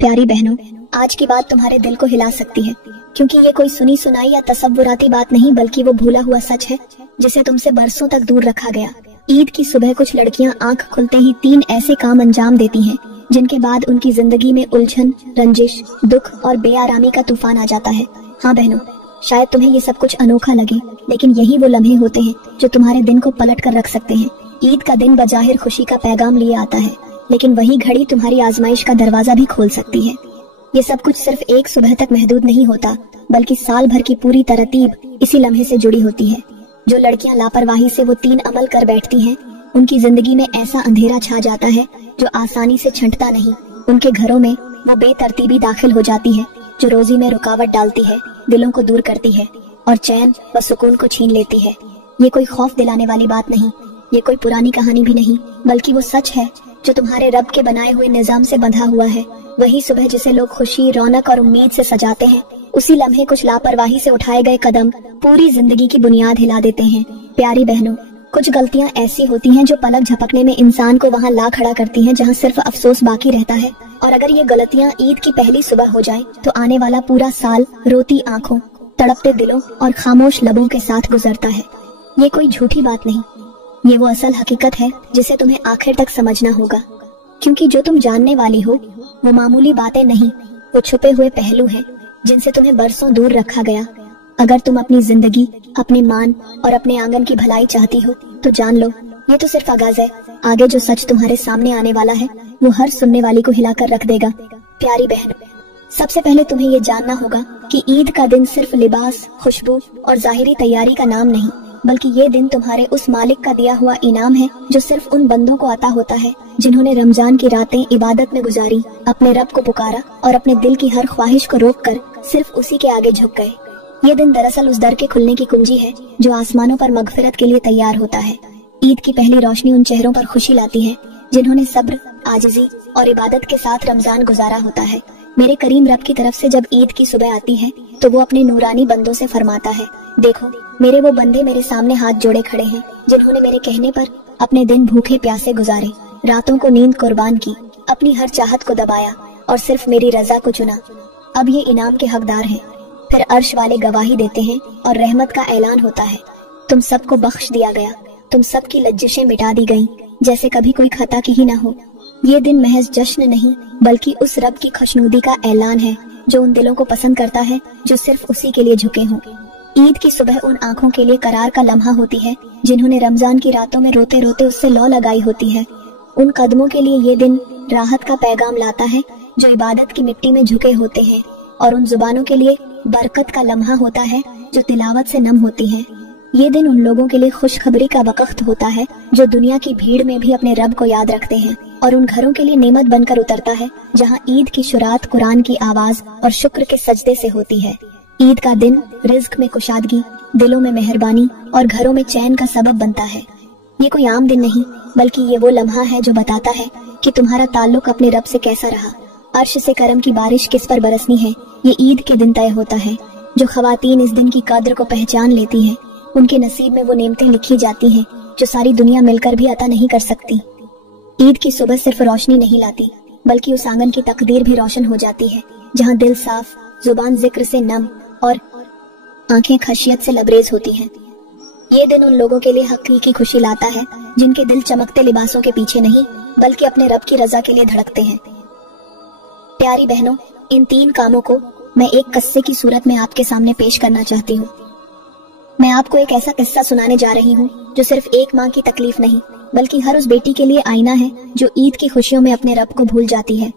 प्यारी बहनों, आज की बात तुम्हारे दिल को हिला सकती है, क्योंकि ये कोई सुनी सुनाई या तसव्वुराती बात नहीं, बल्कि वो भूला हुआ सच है जिसे तुमसे बरसों तक दूर रखा गया। ईद की सुबह कुछ लड़कियां आंख खुलते ही 3 ऐसे काम अंजाम देती हैं जिनके बाद उनकी जिंदगी में उलझन, रंजिश, दुख और बेआरामी का तूफान आ जाता है। हाँ बहनों, शायद तुम्हें ये सब कुछ अनोखा लगे, लेकिन यही वो लम्हे होते हैं जो तुम्हारे दिन को पलट कर रख सकते हैं। ईद का दिन बजाहिर खुशी का पैगाम लिए आता है, लेकिन वही घड़ी तुम्हारी आजमाइश का दरवाजा भी खोल सकती है। ये सब कुछ सिर्फ एक सुबह तक महदूद नहीं होता, बल्कि साल भर की पूरी तरतीब इसी लम्हे से जुड़ी होती है। जो लड़कियां लापरवाही से वो 3 अमल कर बैठती हैं, उनकी जिंदगी में ऐसा अंधेरा छा जाता है जो आसानी से छंटता नहीं। उनके घरों में वो बेतरतीबी दाखिल हो जाती है जो रोजी में रुकावट डालती है, दिलों को दूर करती है और चैन व सुकून को छीन लेती है। ये कोई खौफ दिलाने वाली बात नहीं, ये कोई पुरानी कहानी भी नहीं, बल्कि वो सच है जो तुम्हारे रब के बनाए हुए निजाम से बंधा हुआ है। वही सुबह जिसे लोग खुशी, रौनक और उम्मीद से सजाते हैं, उसी लम्हे कुछ लापरवाही से उठाए गए कदम पूरी जिंदगी की बुनियाद हिला देते हैं। प्यारी बहनों, कुछ गलतियां ऐसी होती हैं जो पलक झपकने में इंसान को वहां ला खड़ा करती हैं जहां सिर्फ अफसोस बाकी रहता है। और अगर ये गलतियां ईद की पहली सुबह हो जाए तो आने वाला पूरा साल रोती आंखों, तड़पते दिलों और खामोश लबों के साथ गुजरता है। ये कोई झूठी बात नहीं, ये वो असल हकीकत है जिसे तुम्हें आखिर तक समझना होगा, क्योंकि जो तुम जानने वाली हो वो मामूली बातें नहीं, वो छुपे हुए पहलू हैं जिनसे तुम्हें बरसों दूर रखा गया। अगर तुम अपनी जिंदगी, अपने मान और अपने आंगन की भलाई चाहती हो तो जान लो, ये तो सिर्फ आगाज है। आगे जो सच तुम्हारे सामने आने वाला है वो हर सुनने वाली को हिलाकर रख देगा। प्यारी बहन, सबसे पहले तुम्हें ये जानना होगा कि ईद का दिन सिर्फ लिबास, खुशबू और जाहिरी तैयारी का नाम नहीं, बल्कि ये दिन तुम्हारे उस मालिक का दिया हुआ इनाम है जो सिर्फ उन बंदों को अता होता है जिन्होंने रमजान की रातें इबादत में गुजारी, अपने रब को पुकारा और अपने दिल की हर ख्वाहिश को रोककर सिर्फ उसी के आगे झुक गए। ये दिन दरअसल उस दर के खुलने की कुंजी है जो आसमानों पर मगफिरत के लिए तैयार होता है। ईद की पहली रोशनी उन चेहरों पर खुशी लाती है जिन्होंने सब्र, आजिज़ी और इबादत के साथ रमजान गुजारा होता है। मेरे करीम रब की तरफ से जब ईद की सुबह आती है तो वो अपने नूरानी बंदों से फरमाता है, देखो मेरे वो बंदे मेरे सामने हाथ जोड़े खड़े हैं जिन्होंने मेरे कहने पर अपने दिन भूखे प्यासे गुजारे, रातों को नींद कुर्बान की, अपनी हर चाहत को दबाया और सिर्फ मेरी रजा को चुना। अब ये इनाम के हकदार हैं। फिर अर्श वाले गवाही देते हैं और रहमत का ऐलान होता है, तुम सबको बख्श दिया गया, तुम सबकी लज्जिशें मिटा दी गईं, जैसे कभी कोई खता की ही ना हो। ये दिन महज जश्न नहीं, बल्कि उस रब की खुशनुदी का ऐलान है जो उन दिलों को पसंद करता है जो सिर्फ उसी के लिए झुके हों। ईद की सुबह उन आंखों के लिए करार का लम्हा होती है जिन्होंने रमजान की रातों में रोते रोते उससे लौ लगाई होती है। उन कदमों के लिए ये दिन राहत का पैगाम लाता है जो इबादत की मिट्टी में झुके होते हैं, और उन जुबानों के लिए बरकत का लम्हा होता है जो तिलावत से नम होती है। ये दिन उन लोगों के लिए खुशखबरी का वक्त होता है जो दुनिया की भीड़ में भी अपने रब को याद रखते हैं, और उन घरों के लिए नेमत बनकर उतरता है जहां ईद की शुरात कुरान की आवाज और शुक्र के सजदे से होती है। ईद का दिन रिज्क में कुशादगी, दिलों में मेहरबानी और घरों में चैन का सबब बनता है। ये कोई आम दिन नहीं, बल्कि ये वो लम्हा है जो बताता है कि तुम्हारा ताल्लुक अपने रब से कैसा रहा। अर्श से करम की बारिश किस पर बरसनी है, ये ईद के दिन तय होता है। जो खवातीन इस दिन की कद्र को पहचान लेती हैं, उनके नसीब में वो नेमतें लिखी जाती हैं जो सारी दुनिया मिलकर भी अता नहीं कर सकती। ईद की सुबह सिर्फ रोशनी नहीं लाती, बल्कि उस आंगन की तकदीर भी रोशन हो जाती है जहां दिल साफ, जुबान जिक्र से नम और आंखें खशियत से लबरेज होती हैं। ये दिन उन लोगों के लिए हकीकी खुशी लाता है जिनके दिल चमकते लिबासों के पीछे नहीं, बल्कि अपने रब की रजा के लिए धड़कते हैं। प्यारी बहनों, इन 3 कामों को मैं एक किस्से की सूरत में आपके सामने पेश करना चाहती हूँ। मैं आपको एक ऐसा किस्सा सुनाने जा रही हूँ जो सिर्फ एक माँ की तकलीफ नहीं, बल्कि हर उस बेटी के लिए आईना है जो ईद की खुशियों में अपने रब को भूल जाती है।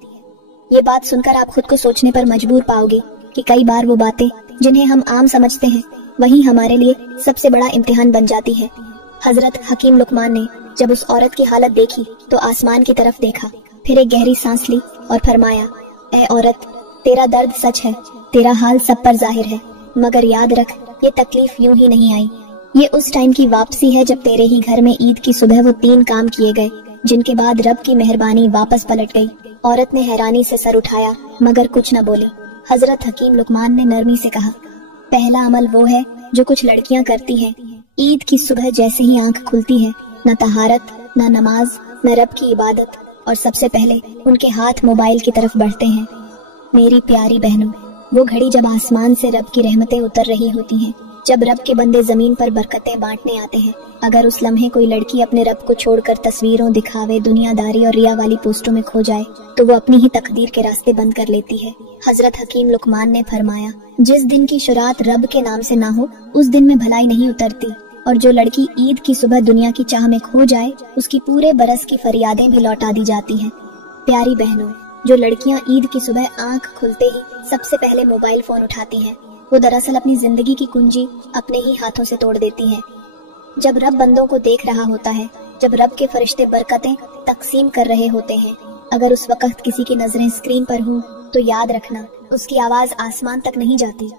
ये बात सुनकर आप खुद को सोचने पर मजबूर पाओगे कि कई बार वो बातें जिन्हें हम आम समझते हैं वही हमारे लिए सबसे बड़ा इम्तिहान बन जाती है। हजरत हकीम लुकमान ने जब उस औरत की हालत देखी तो आसमान की तरफ देखा, फिर एक गहरी सांस ली और फरमाया, ऐ औरत, तेरा दर्द सच है, तेरा हाल सब पर जाहिर है, मगर याद रख ये तकलीफ यूं ही नहीं आई। ये उस टाइम की वापसी है जब तेरे ही घर में ईद की सुबह वो 3 काम किए गए जिनके बाद रब की मेहरबानी वापस पलट गई। औरत ने हैरानी से सर उठाया मगर कुछ न बोली। हजरत हकीम लुकमान ने नरमी से कहा, पहला अमल वो है जो कुछ लड़कियां करती हैं। ईद की सुबह जैसे ही आंख खुलती है, न तहारत, न नमाज, न रब की इबादत, और सबसे पहले उनके हाथ मोबाइल की तरफ बढ़ते हैं। मेरी प्यारी बहनों, वो घड़ी जब आसमान से रब की रहमतें उतर रही होती हैं, जब रब के बंदे जमीन पर बरकतें बांटने आते हैं, अगर उस लम्हे कोई लड़की अपने रब को छोड़कर तस्वीरों, दिखावे, दुनियादारी और रिया वाली पोस्टों में खो जाए तो वो अपनी ही तकदीर के रास्ते बंद कर लेती है। हजरत हकीम लुकमान ने फरमाया, जिस दिन की शुरुआत रब के नाम से ना हो उस दिन में भलाई नहीं उतरती, और जो लड़की ईद की सुबह दुनिया की चाह में खो जाए उसकी पूरे बरस की फरियादें भी लौटा दी जाती हैं। प्यारी बहनों, जो लड़कियां ईद की सुबह आंख खुलते ही सबसे पहले मोबाइल फोन उठाती हैं, वो दरअसल अपनी जिंदगी की कुंजी अपने ही हाथों से तोड़ देती हैं। जब रब बंदों को देख रहा होता है, जब रब के फरिश्ते बरकतें तकसीम कर रहे होते हैं, अगर उस वक्त किसी की नजरें स्क्रीन पर हों तो याद रखना उसकी आवाज आसमान तक नहीं जाती।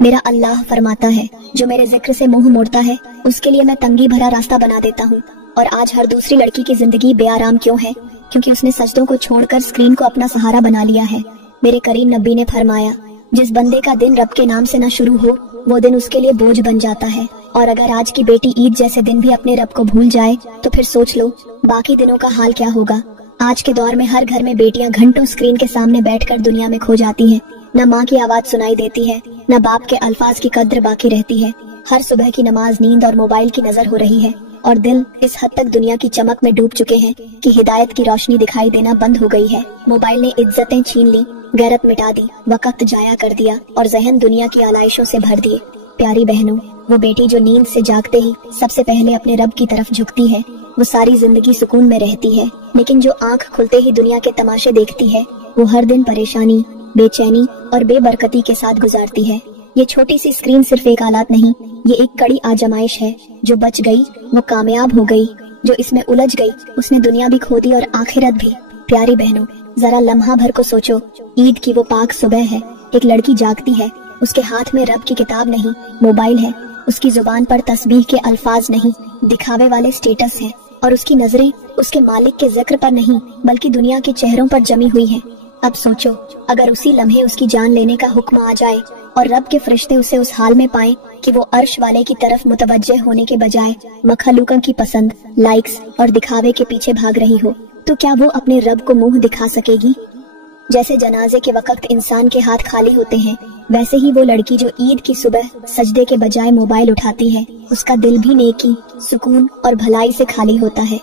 मेरा अल्लाह फरमाता है, जो मेरे जिक्र से मुंह मोड़ता है उसके लिए मैं तंगी भरा रास्ता बना देता हूँ। और आज हर दूसरी लड़की की जिंदगी बेआराम क्यों है? क्योंकि उसने सजदों को छोड़कर स्क्रीन को अपना सहारा बना लिया है। मेरे करीम नबी ने फरमाया, जिस बंदे का दिन रब के नाम से न शुरू हो वो दिन उसके लिए बोझ बन जाता है। और अगर आज की बेटी ईद जैसे दिन भी अपने रब को भूल जाए तो फिर सोच लो बाकी दिनों का हाल क्या होगा। आज के दौर में हर घर में बेटियां घंटों स्क्रीन के सामने बैठकर दुनिया में खो जाती हैं। न माँ की आवाज सुनाई देती है, न बाप के अल्फाज की कद्र बाकी रहती है। हर सुबह की नमाज नींद और मोबाइल की नजर हो रही है, और दिल इस हद तक दुनिया की चमक में डूब चुके हैं कि हिदायत की रोशनी दिखाई देना बंद हो गई है। मोबाइल ने इज्जतें छीन ली, गैरत मिटा दी, वक्त जाया कर दिया और जहन दुनिया की आलाइशों से भर दिए। प्यारी बहनों, वो बेटी जो नींद से जागते ही सबसे पहले अपने रब की तरफ झुकती है, वो सारी जिंदगी सुकून में रहती है। लेकिन जो आंख खुलते ही दुनिया के तमाशे देखती है, वो हर दिन परेशानी, बेचैनी और बेबरकती के साथ गुजारती है। ये छोटी सी स्क्रीन सिर्फ एक आलात नहीं, ये एक कड़ी आजमाइश है। जो बच गई वो कामयाब हो गई, जो इसमें उलझ गई उसने दुनिया भी खो दी और आखिरत भी। प्यारी बहनों, जरा लम्हा भर को सोचो, ईद की वो पाक सुबह है, एक लड़की जागती है, उसके हाथ में रब की किताब नहीं मोबाइल है, उसकी जुबान पर तस्बीह के अल्फाज नहीं दिखावे वाले स्टेटस है, और उसकी नजरें उसके मालिक के जिक्र पर नहीं बल्कि दुनिया के चेहरों पर जमी हुई हैं। अब सोचो, अगर उसी लम्हे उसकी जान लेने का हुक्म आ जाए और रब के फरिश्ते उसे उस हाल में पाएं कि वो अर्श वाले की तरफ मुतवज्जे होने के बजाय मखलूकों की पसंद, लाइक्स और दिखावे के पीछे भाग रही हो, तो क्या वो अपने रब को मुंह दिखा सकेगी? जैसे जनाजे के वक्त इंसान के हाथ खाली होते हैं, वैसे ही वो लड़की जो ईद की सुबह सजदे के बजाय मोबाइल उठाती है, उसका दिल भी नेकी, सुकून और भलाई से खाली होता है।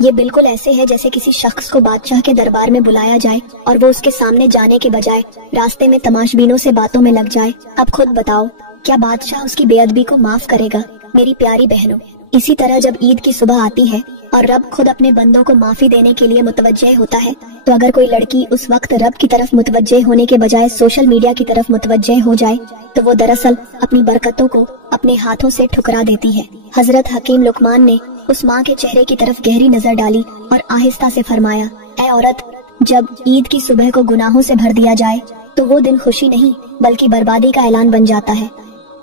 ये बिल्कुल ऐसे है जैसे किसी शख्स को बादशाह के दरबार में बुलाया जाए और वो उसके सामने जाने के बजाय रास्ते में तमाशबीनों से बातों में लग जाए। अब खुद बताओ, क्या बादशाह उसकी बेअदबी को माफ करेगा? मेरी प्यारी बहनों, इसी तरह जब ईद की सुबह आती है और रब खुद अपने बंदों को माफी देने के लिए मुतवज्जे होता है, तो अगर कोई लड़की उस वक्त रब की तरफ मुतवज्जे होने के बजाय सोशल मीडिया की तरफ मुतवज्जे हो जाए तो वो दरअसल अपनी बरकतों को अपने हाथों से ठुकरा देती है। हजरत हकीम लुकमान ने उस माँ के चेहरे की तरफ गहरी नजर डाली और आहिस्ता से फरमाया, ऐ औरत, जब ईद की सुबह को गुनाहों से भर दिया जाए तो वो दिन खुशी नहीं बल्कि बर्बादी का ऐलान बन जाता है।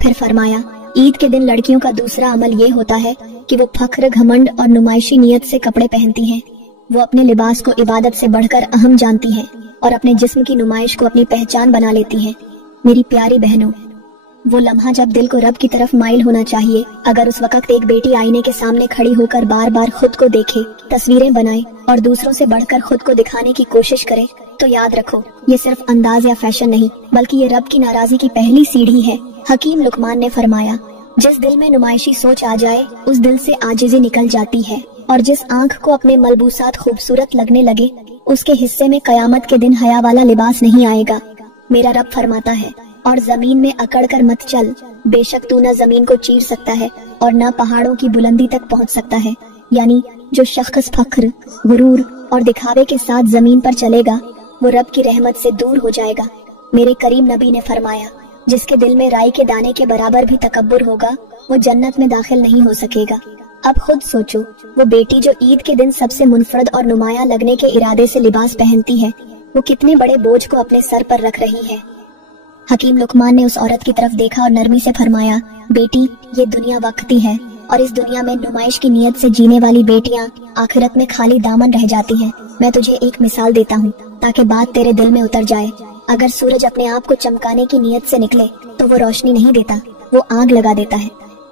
फिर फरमाया, ईद के दिन लड़कियों का दूसरा अमल ये होता है कि वो फख्र, घमंड और नुमाइशी नियत से कपड़े पहनती हैं। वो अपने लिबास को इबादत से बढ़कर अहम जानती हैं और अपने जिस्म की नुमाइश को अपनी पहचान बना लेती हैं। मेरी प्यारी बहनों, वो लम्हा जब दिल को रब की तरफ माइल होना चाहिए, अगर उस वक्त एक बेटी आईने के सामने खड़ी होकर बार बार खुद को देखे, तस्वीरें बनाए और दूसरों से बढ़कर खुद को दिखाने की कोशिश करे, तो याद रखो, ये सिर्फ अंदाज या फैशन नहीं बल्कि ये रब की नाराजगी की पहली सीढ़ी है। हकीम लुकमान ने फरमाया, जिस दिल में नुमाइशी सोच आ जाए उस दिल से आजिज़ी निकल जाती है, और जिस आंख को अपने मलबूसात खूबसूरत लगने लगे उसके हिस्से में कयामत के दिन हया वाला लिबास नहीं आएगा। मेरा रब फरमाता है, और जमीन में अकड़ कर मत चल, बेशक तू न जमीन को चीर सकता है और न पहाड़ों की बुलंदी तक पहुंच सकता है। यानी जो शख्स फख्र, गुरूर और दिखावे के साथ जमीन पर चलेगा वो रब की रहमत से दूर हो जाएगा। मेरे करीम नबी ने फरमाया, जिसके दिल में राई के दाने के बराबर भी तकब्बुर होगा वो जन्नत में दाखिल नहीं हो सकेगा। अब खुद सोचो, वो बेटी जो ईद के दिन सबसे मुनफरद और नुमाया लगने के इरादे से लिबास पहनती है, वो कितने बड़े बोझ को अपने सर पर रख रही है। हकीम लुकमान ने उस औरत की तरफ देखा और नरमी से फरमाया, बेटी, ये दुनिया वक्ती है और इस दुनिया में नुमाइश की नीयत से जीने वाली बेटियां आखिरत में खाली दामन रह जाती हैं। मैं तुझे एक मिसाल देता हूँ ताकि बात तेरे दिल में उतर जाए। अगर सूरज अपने आप को चमकाने की नीयत से निकले तो वो रोशनी नहीं देता, वो आग लगा देता है।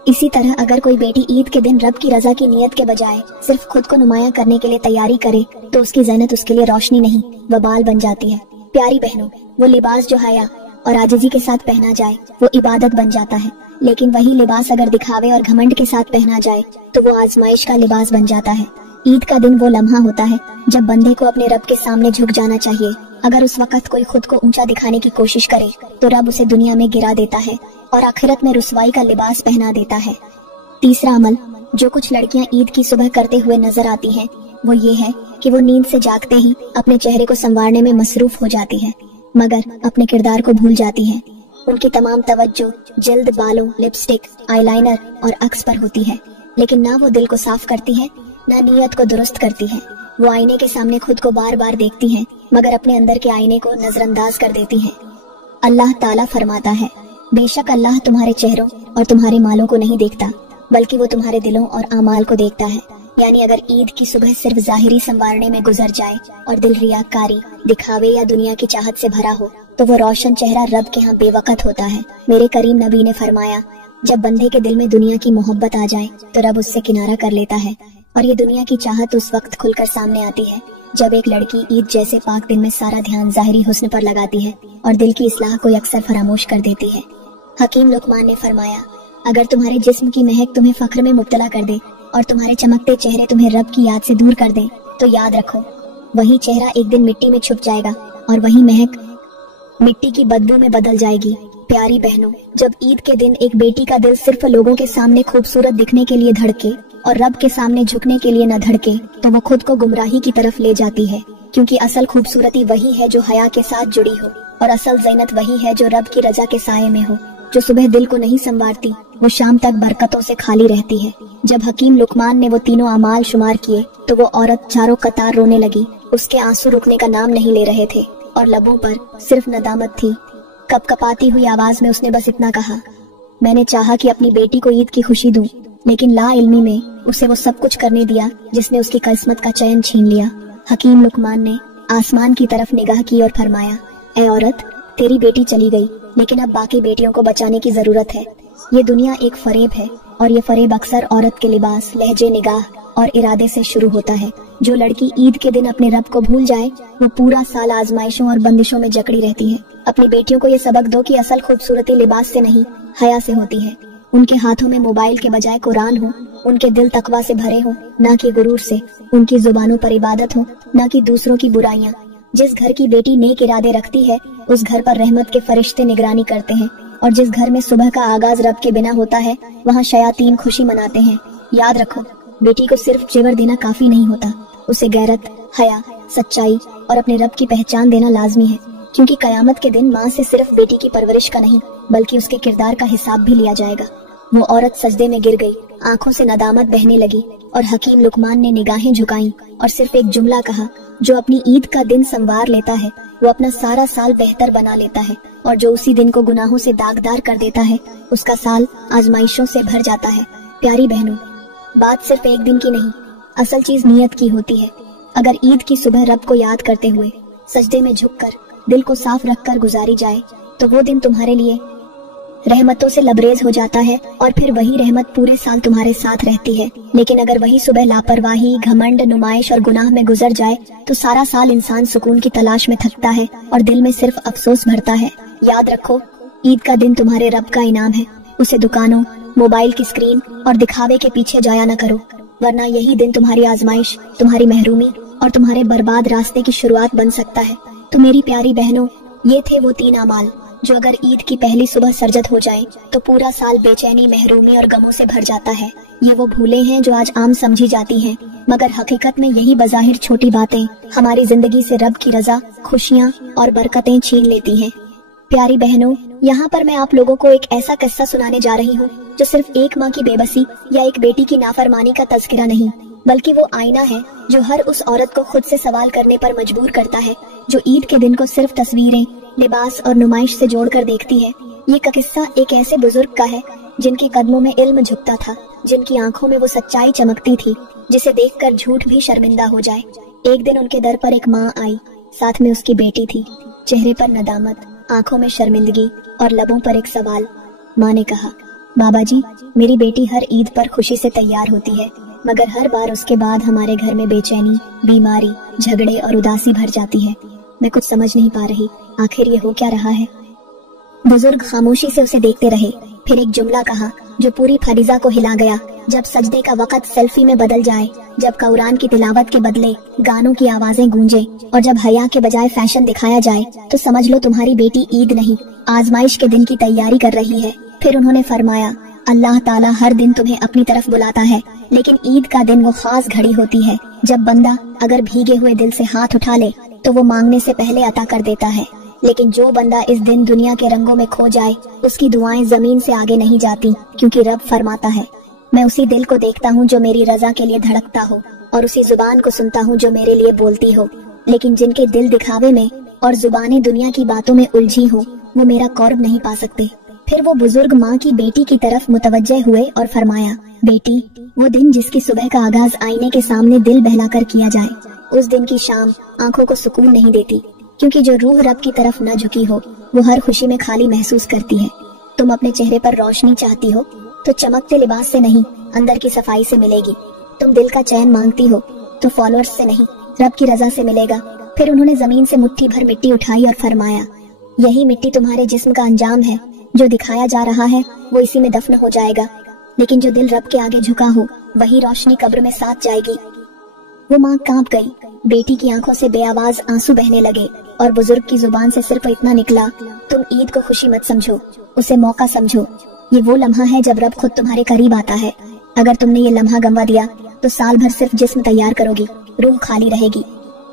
इसी तरह अगर कोई बेटी ईद के दिन रब की रजा की नीयत के बजाय सिर्फ खुद को नुमाया करने के लिए तैयारी करे तो उसकी ज़ीनत उसके लिए रोशनी नहीं वबाल बन जाती है। प्यारी बहनों, वो लिबास जो हया और आजिज़ी के साथ पहना जाए वो इबादत बन जाता है, लेकिन वही लिबास अगर दिखावे और घमंड के साथ पहना जाए तो वो आजमाइश का लिबास बन जाता है। ईद का दिन वो लम्हा होता है जब बंदे को अपने रब के सामने झुक जाना चाहिए। अगर उस वक्त कोई खुद को ऊंचा दिखाने की कोशिश करे तो रब उसे दुनिया में गिरा देता है और आखिरत में रुसवाई का लिबास पहना देता है। तीसरा अमल जो कुछ लड़कियां ईद की सुबह करते हुए नजर आती हैं वो ये है कि वो नींद से जागते ही अपने चेहरे को संवारने में मसरूफ हो जाती है, मगर अपने किरदार को भूल जाती है। उनकी तमाम तवज्जो जल्द, बालों, लिपस्टिक, आईलाइनर और अक्स पर होती है, लेकिन ना वो दिल को साफ करती है ना नीयत को दुरुस्त करती है। वो आईने के सामने खुद को बार बार देखती हैं, मगर अपने अंदर के आईने को नजरअंदाज कर देती हैं। अल्लाह ताला फरमाता है, बेशक अल्लाह तुम्हारे चेहरों और तुम्हारे मालों को नहीं देखता, बल्कि वो तुम्हारे दिलों और आमाल को देखता है। यानी अगर ईद की सुबह सिर्फ जाहिरी संवारने में गुजर जाए और दिल रियाकारी, दिखावे या दुनिया की चाहत से भरा हो तो वो रोशन चेहरा रब के यहाँ बेवकत होता है। मेरे करीम नबी ने फरमाया, जब बंदे के दिल में दुनिया की मोहब्बत आ जाए तो रब उससे किनारा कर लेता है, और ये दुनिया की चाहत उस वक्त खुलकर सामने आती है जब एक लड़की ईद जैसे पाक दिन में सारा ध्यान जाहिरी हुस्न पर लगाती है और दिल की इस्लाह को अक्सर फरामोश कर देती है। हकीम लुकमान ने फरमाया, अगर तुम्हारे जिस्म की महक तुम्हें फख्र में मुब्तला कर दे और तुम्हारे चमकते चेहरे तुम्हें रब की याद से दूर कर दे तो याद रखो, वही चेहरा एक दिन मिट्टी में छुप जाएगा और वही महक मिट्टी की बदबू में बदल जाएगी। प्यारी बहनों, जब ईद के दिन एक बेटी का दिल सिर्फ लोगों के सामने खूबसूरत दिखने के लिए धड़के और रब के सामने झुकने के लिए न धड़के तो वो खुद को गुमराही की तरफ ले जाती है, क्योंकि असल खूबसूरती वही है जो हया के साथ जुड़ी हो और असल ज़ीनत वही है जो रब की रजा के साये में हो। जो सुबह दिल को नहीं संवारती वो शाम तक बरकतों से खाली रहती है। जब हकीम लुकमान ने वो तीनों अमाल शुमार किए तो वो औरत चारों कतार रोने लगी। उसके आंसू रुकने का नाम नहीं ले रहे थे और लबों पर सिर्फ नदामत थी। कपकपाती हुई आवाज में उसने बस इतना कहा, मैंने चाहा कि अपनी बेटी को ईद की खुशी दूं, लेकिन ला इल्मी में उसे वो सब कुछ करने दिया जिसने उसकी किस्मत का चयन छीन लिया। हकीम लुकमान ने आसमान की तरफ निगाह की और फरमाया, ऐ औरत, तेरी बेटी चली गई, लेकिन अब बाकी बेटियों को बचाने की जरूरत है। ये दुनिया एक फरेब है और ये फरेब अक्सर औरत के लिबास, लहजे, निगाह और इरादे से शुरू होता है। जो लड़की ईद के दिन अपने रब को भूल जाए वो पूरा साल आजमाइशों और बंदिशों में जकड़ी रहती है। अपनी बेटियों को ये सबक दो कि असल खूबसूरती लिबास से नहीं, हया से होती है। उनके हाथों में मोबाइल के बजाय कुरान हो, उनके दिल तकवा से भरे हो ना कि गुरूर से, उनकी जुबानों पर इबादत हो ना कि दूसरों की बुराइयां। जिस घर की बेटी नेक इरादे रखती है उस घर पर रहमत के फरिश्ते निगरानी करते हैं, और जिस घर में सुबह का आगाज रब के बिना होता है वहाँ शयातीन खुशी मनाते हैं। याद रखो, बेटी को सिर्फ जेवर देना काफी नहीं होता, उसे गैरत, हया, सच्चाई और अपने रब की पहचान देना लाजमी है, क्योंकि कयामत के दिन माँ से सिर्फ बेटी की परवरिश का नहीं बल्कि उसके किरदार का हिसाब भी लिया जाएगा। वो औरत सजदे में गिर गई, आंखों से नदामत बहने लगी और हकीम लुकमान ने निगाहें झुकाईं और सिर्फ एक जुमला कहा, जो अपनी ईद का दिन संवार लेता है वो अपना सारा साल बेहतर बना लेता है, और जो उसी दिन को गुनाहों से दागदार कर देता है उसका साल आजमाइशों से भर जाता है। प्यारी बहनों, बात सिर्फ एक दिन की नहीं, असल चीज नियत की होती है। अगर ईद की सुबह रब को याद करते हुए सजदे में झुककर दिल को साफ रखकर गुजारी जाए तो वो दिन तुम्हारे लिए रहमतों से लबरेज हो जाता है और फिर वही रहमत पूरे साल तुम्हारे साथ रहती है। लेकिन अगर वही सुबह लापरवाही, घमंड, नुमाइश और गुनाह में गुजर जाए तो सारा साल इंसान सुकून की तलाश में थकता है और दिल में सिर्फ अफसोस भरता है। याद रखो, ईद का दिन तुम्हारे रब का इनाम है, उसे दुकानों, मोबाइल की स्क्रीन और दिखावे के पीछे जाया न करो, वरना यही दिन तुम्हारी आजमाइश, तुम्हारी महरूमी और तुम्हारे बर्बाद रास्ते की शुरुआत बन सकता है। तो मेरी प्यारी बहनों, ये थे वो तीन अमाल जो अगर ईद की पहली सुबह सर्जत हो जाए तो पूरा साल बेचैनी, महरूमी और गमों से भर जाता है। ये वो भूलें हैं जो आज आम समझी जाती हैं, मगर हकीकत में यही बज़ाहिर छोटी बातें हमारी जिंदगी से रब की रजा, खुशियाँ और बरकतें छीन लेती हैं। प्यारी बहनों, यहाँ पर मैं आप लोगों को एक ऐसा किस्सा सुनाने जा रही हूँ जो सिर्फ एक माँ की बेबसी या एक बेटी की नाफरमानी का तज़किरा नहीं, बल्कि वो आईना है जो हर उस औरत को खुद से सवाल करने पर मजबूर करता है जो ईद के दिन को सिर्फ तस्वीरें, लिबास और नुमाइश से जोड़कर देखती है। ये किस्सा एक ऐसे बुजुर्ग का है जिनके कदमों में इल्म झुकता था, जिनकी आंखों में वो सच्चाई चमकती थी जिसे देखकर झूठ भी शर्मिंदा हो जाए। एक दिन उनके दर पर एक माँ आई, साथ में उसकी बेटी थी। चेहरे पर नदामत, आंखों में शर्मिंदगी और लबों पर एक सवाल। माँ ने कहा, बाबा जी, मेरी बेटी हर ईद पर खुशी से तैयार होती है, मगर हर बार उसके बाद हमारे घर में बेचैनी, बीमारी, झगड़े और उदासी भर जाती है। मैं कुछ समझ नहीं पा रही, आखिर ये हो क्या रहा है। बुजुर्ग खामोशी से उसे देखते रहे, फिर एक जुमला कहा जो पूरी फरीजा को हिला गया। जब सजदे का वक्त सेल्फी में बदल जाए, जब कुरान की तिलावत के बदले गानों की आवाजें गूंजे और जब हया के बजाय फैशन दिखाया जाए, तो समझ लो तुम्हारी बेटी ईद नहीं, आजमाइश के दिन की तैयारी कर रही है। फिर उन्होंने फरमाया, अल्लाह ताला हर दिन तुम्हें अपनी तरफ बुलाता है, लेकिन ईद का दिन वो खास घड़ी होती है जब बंदा अगर भीगे हुए दिल से हाथ उठा ले तो वो मांगने से पहले अता कर देता है। लेकिन जो बंदा इस दिन दुनिया के रंगों में खो जाए, उसकी दुआएं जमीन से आगे नहीं जाती, क्योंकि रब फरमाता है, मैं उसी दिल को देखता हूँ जो मेरी रजा के लिए धड़कता हो, और उसी जुबान को सुनता हूँ जो मेरे लिए बोलती हो। लेकिन जिनके दिल दिखावे में और जुबानें दुनिया की बातों में उलझी हो, वो मेरा कौरब नहीं पा सकते। फिर वो बुजुर्ग माँ की बेटी की तरफ मुतवज्जे हुए और फरमाया, बेटी, वो दिन जिसकी सुबह का आगाज आईने के सामने दिल बहलाकर किया जाए, उस दिन की शाम आंखों को सुकून नहीं देती, क्योंकि जो रूह रब की तरफ न झुकी हो, वो हर खुशी में खाली महसूस करती है। तुम अपने चेहरे पर रोशनी चाहती हो तो चमकते लिबास से नहीं, अंदर की सफाई से मिलेगी। तुम दिल का चैन मांगती हो तो फॉलोअर्स से नहीं, रब की रजा से मिलेगा। फिर उन्होंने जमीन से मुट्ठी भर मिट्टी उठाई और फरमाया, यही मिट्टी तुम्हारे जिस्म का अंजाम है। जो दिखाया जा रहा है वो इसी में दफन हो जाएगा, लेकिन जो दिल रब के आगे झुका हो, वही रोशनी कब्र में साथ जाएगी। वो माँ कांप गई। बेटी की आंखों से बेआवाज आंसू बहने लगे और बुजुर्ग की जुबान से सिर्फ इतना निकला, तुम ईद को खुशी मत समझो, उसे मौका समझो। ये वो लम्हा है जब रब खुद तुम्हारे करीब आता है। अगर तुमने ये लम्हा गंवा दिया तो साल भर सिर्फ जिस्म तैयार करोगी, रूह खाली रहेगी।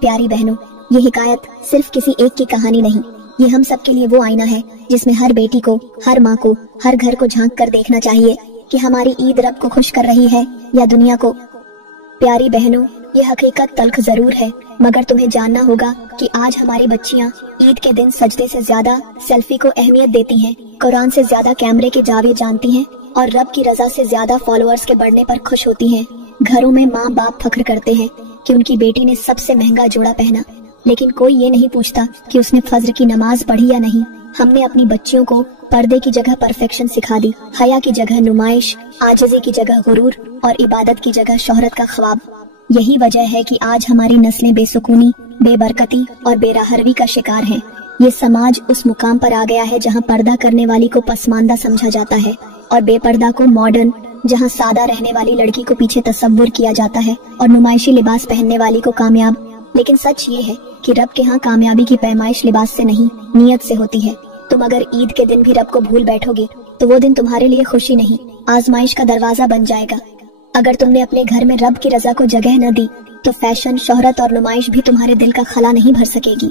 प्यारी बहनों, ये हिकायत सिर्फ किसी एक की कहानी नहीं, ये हम सब के लिए वो आईना है जिसमें हर बेटी को, हर माँ को, हर घर को झांक कर देखना चाहिए कि हमारी ईद रब को खुश कर रही है या दुनिया को। प्यारी बहनों, ये हकीकत तल्ख जरूर है, मगर तुम्हें जानना होगा कि आज हमारी बच्चियाँ ईद के दिन सजदे से ज्यादा सेल्फी को अहमियत देती हैं, कुरान से ज्यादा कैमरे के जावे जानती हैं और रब की रजा से ज्यादा फॉलोअर्स के बढ़ने पर खुश होती हैं। घरों में माँ बाप फख्र करते हैं कि उनकी बेटी ने सबसे महंगा जोड़ा पहना, लेकिन कोई ये नहीं पूछता कि उसने फज्र की नमाज पढ़ी या नहीं। हमने अपनी बच्चियों को पर्दे की जगह परफेक्शन सिखा दी, हया की जगह नुमाइश, आजिज़ी की जगह गुरूर और इबादत की जगह शोहरत का ख्वाब। यही वजह है कि आज हमारी नस्लें बेसुकूनी, बेबरकती और बेराहरवी का शिकार हैं। ये समाज उस मुकाम पर आ गया है जहाँ पर्दा करने वाली को पसमानदा समझा जाता है और बेपर्दा को मॉडर्न, जहाँ सादा रहने वाली लड़की को पीछे तसव्वुर किया जाता है और नुमाइशी लिबास पहनने वाली को कामयाब। लेकिन सच ये है कि रब के यहाँ कामयाबी की पैमाइश लिबास से नहीं, नीयत से होती है। तुम अगर ईद के दिन भी रब को भूल बैठोगी तो वो दिन तुम्हारे लिए खुशी नहीं, आजमाइश का दरवाजा बन जाएगा। अगर तुमने अपने घर में रब की रजा को जगह न दी तो फैशन, शोहरत और नुमाइश भी तुम्हारे दिल का खला नहीं भर सकेगी।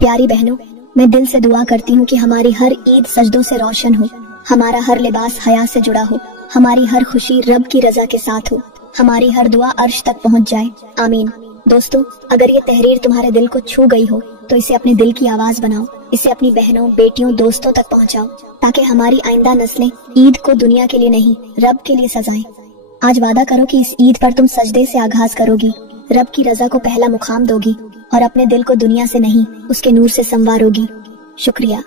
प्यारी बहनों, मैं दिल से दुआ करती हूँ कि हमारी हर ईद सजदों से रोशन हो, हमारा हर लिबास हया से जुड़ा हो, हमारी हर खुशी रब की रजा के साथ हो, हमारी हर दुआ अर्श तक पहुँच जाए। आमीन। दोस्तों, अगर ये तहरीर तुम्हारे दिल को छू गई हो तो इसे अपने दिल की आवाज बनाओ, इसे अपनी बहनों, बेटियों, दोस्तों तक पहुँचाओ, ताकि हमारी आइंदा नस्लें ईद को दुनिया के लिए नहीं, रब के लिए सजाएं। आज वादा करो कि इस ईद पर तुम सजदे से आगाज करोगी, रब की रजा को पहला मुकाम दोगी और अपने दिल को दुनिया से नहीं, उसके नूर से संवारोगी। शुक्रिया।